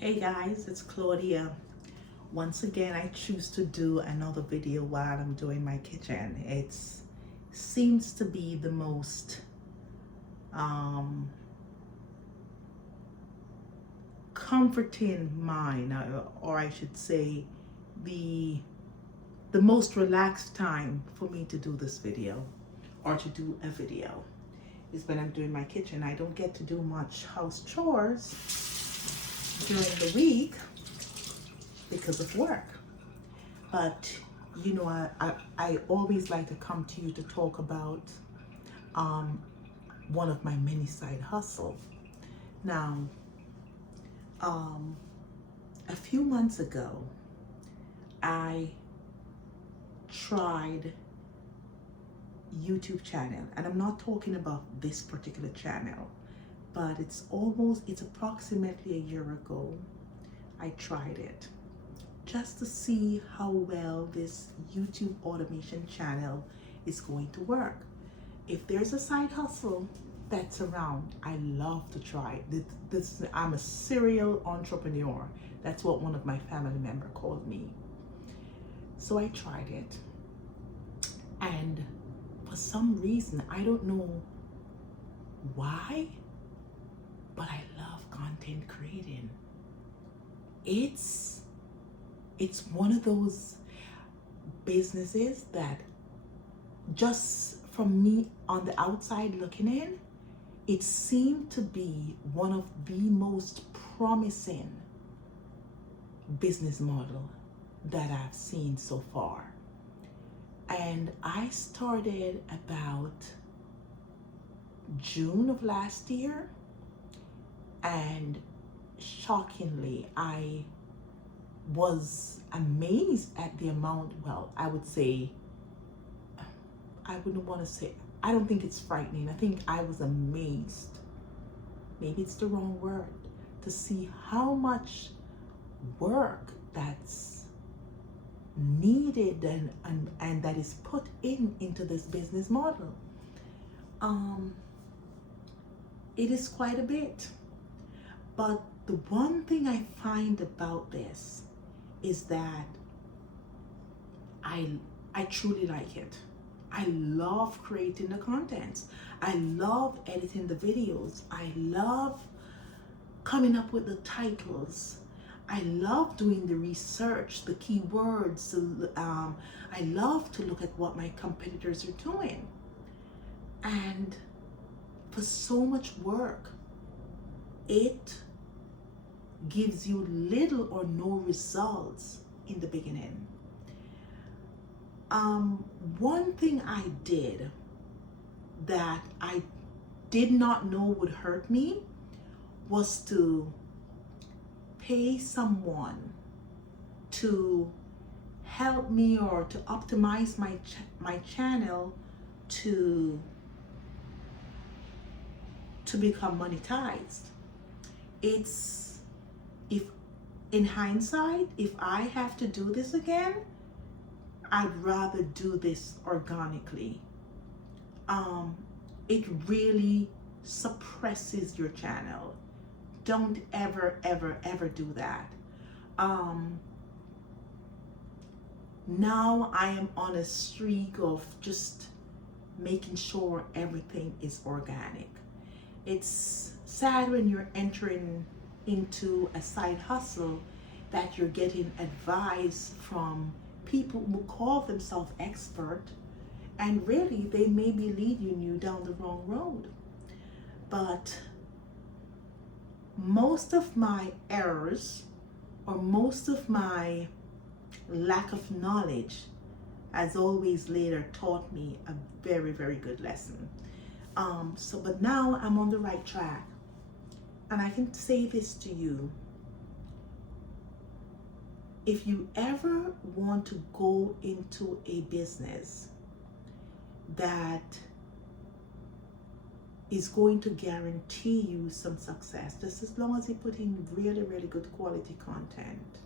Hey guys, it's Claudia. Once again, I choose to do another video while I'm doing my kitchen. It seems to be the most um, comforting mind, or I should say, the the most relaxed time for me to do this video or to do a video is when I'm doing my kitchen. I don't get to do much house chores during the week because of work. But I always like to come to you to talk about um, one of my many side hustles. Now, um, a few months ago, I tried YouTube channel, and I'm not talking about this particular channel, but it's approximately a year ago. I tried it just to see how well this YouTube automation channel is going to work. If there's a side hustle that's around, I love to try this. I'm a serial entrepreneur. That's what one of my family members called me. So I tried it, and for some reason, I don't know why, but I love content creating. It's one of those businesses that, just from me on the outside looking in, it seemed to be one of the most promising business model that I've seen so far. And I started about June of last year, and shockingly, I was amazed at the amount. Well, I would say, I wouldn't want to say, I don't think it's frightening. I think I was amazed, maybe it's the wrong word, to see how much work that's needed and that is put into this business model. It is quite a bit. But the one thing I find about this is that I truly like it. I love creating the contents. I love editing the videos. I love coming up with the titles. I love doing the research, the keywords. I love to look at what my competitors are doing. And for so much work, it gives you little or no results in the beginning. One thing I did that I did not know would hurt me was to pay someone to help me or to optimize my channel to become monetized. It's, if in hindsight, if I have to do this again, I'd rather do this organically. It really suppresses your channel. Don't ever do that. Now I am on a streak of just making sure everything is organic. It's sad when you're entering into a side hustle that you're getting advice from people who call themselves expert, and really they may be leading you down the wrong road. But most of my errors, or most of my lack of knowledge, has always later taught me a very good lesson. But now I'm on the right track, and I can say this to you: if you ever want to go into a business that is going to guarantee you some success, just as long as you put in really good quality content,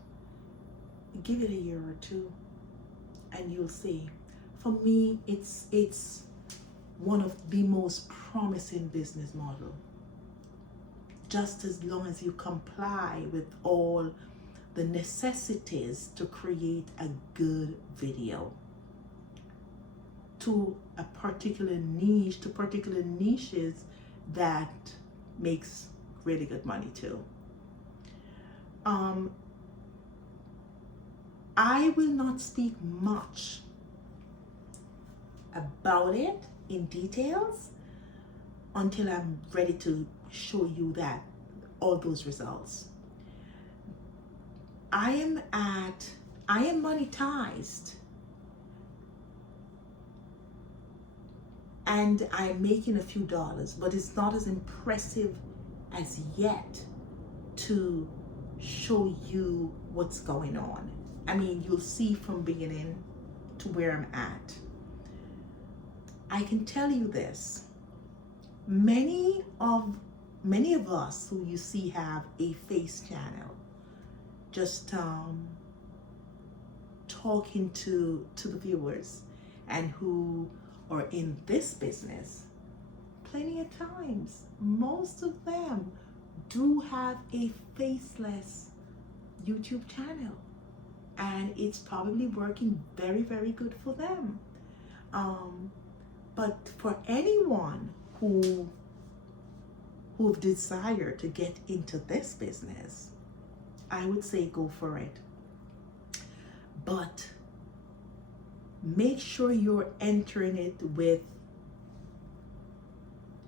give it a year or two and you'll see. For me, it's one of the most promising business model. just as long as you comply with all the necessities to create a good video to a particular niche, to particular niches that makes really good money too. I will not speak much about it in details until I'm ready to show you that all those results. I am monetized and I'm making a few dollars, but it's not as impressive as yet to show you what's going on. I mean, you'll see from beginning to where I'm at. I can tell you this. Many of us who you see have a face channel, just talking to the viewers, and who are in this business, plenty of times, most of them do have a faceless YouTube channel, and it's probably working very, very good for them. But for anyone who've desired to get into this business, I would say go for it. But make sure you're entering it with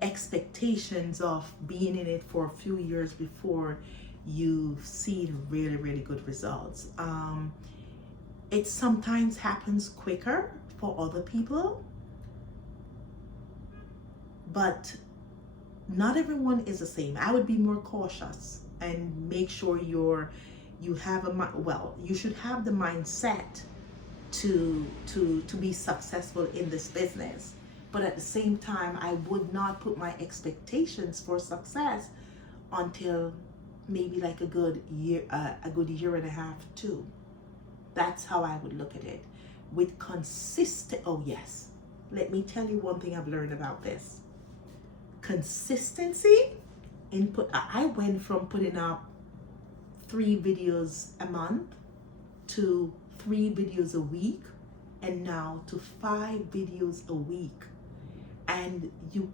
expectations of being in it for a few years before you've seen really, really good results. It sometimes happens quicker for other people, but not everyone is the same. I would be more cautious and make sure you have you should have the mindset to be successful in this business. But at the same time, I would not put my expectations for success until maybe like a good year and a half too. That's how I would look at it. With consistent, oh yes, let me tell you one thing I've learned about this. Consistency input. I went from putting up 3 videos a month to 3 videos a week, and now to 5 videos a week. And you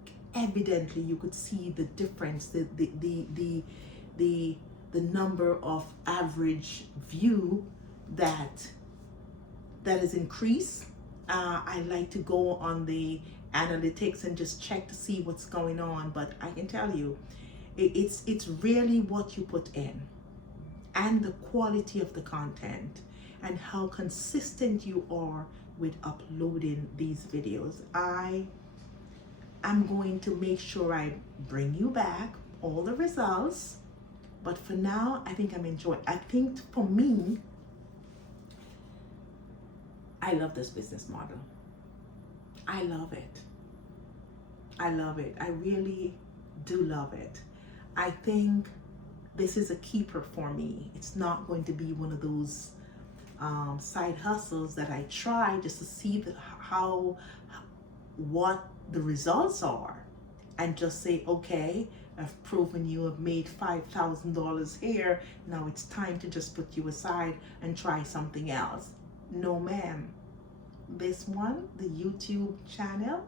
could see the difference, the number of average view that has increased. I like to go on the analytics and just check to see what's going on, but I can tell you it's really what you put in and the quality of the content and how consistent you are with uploading these videos. I'm going to make sure I bring you back all the results, but for now I think I'm enjoying. I think for me, I love this business model. I love it. I love it. I really do love it. I think this is a keeper for me. It's not going to be one of those side hustles that I try just to see what the results are and just say, okay, I've proven you have made $5,000 here. Now it's time to just put you aside and try something else. No, ma'am. This one, the YouTube channel,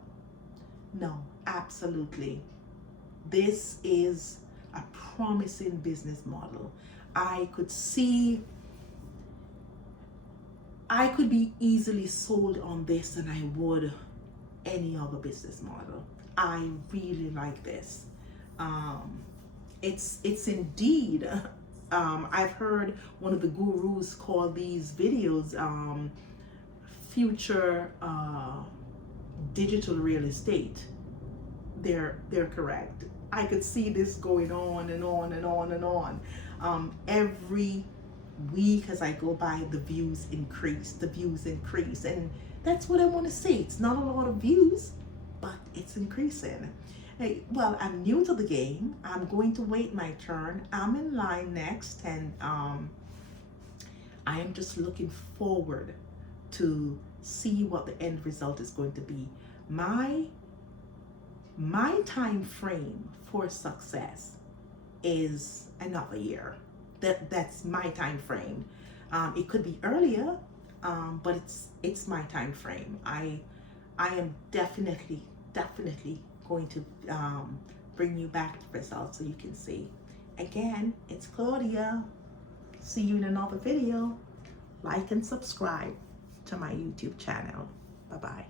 no, absolutely. This is a promising business model. I could be easily sold on this than I would any other business model. I really like this. It's indeed, I've heard one of the gurus call these videos future digital real estate. They're correct. I could see this going on and on and on and on. Every week as I go by, the views increase, and that's what I want to see. It's not a lot of views, but it's increasing. Hey, well, I'm new to the game. I'm going to wait my turn. I'm in line next, and I am just looking forward to see what the end result is going to be. My time frame for success is another year. That's my time frame. It could be earlier, but it's my time frame. I am definitely going to bring you back the results so you can see. Again, it's Claudia. See you in another video. Like and subscribe to my YouTube channel. Bye-bye.